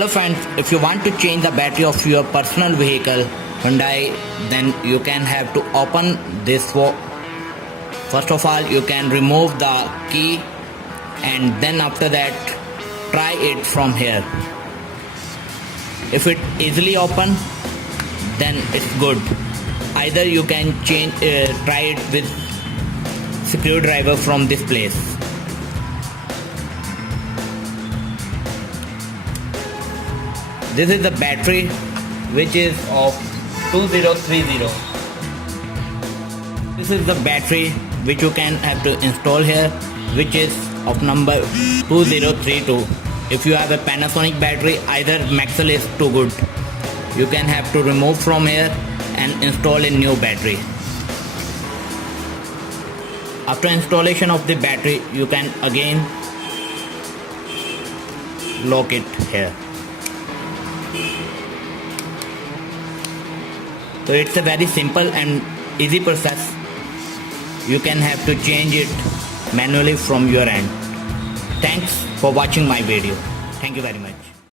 Hello friends, if you want to change the battery of your personal vehicle Hyundai, then you can have to open this. First of all, you can remove the key and then after that try it from here. If it easily open, then it's good. Either you can try it with screwdriver from this place. This is the battery which is of 2030. This is the battery which you can have to install here, which is of number 2032. If you have a Panasonic battery, either Maxell is too good. You can have to remove from here and install a new battery. After installation of the battery, you can again lock it here. So it's a very simple and easy process. You can have to change it manually from your end. Thanks for watching my video. Thank you very much.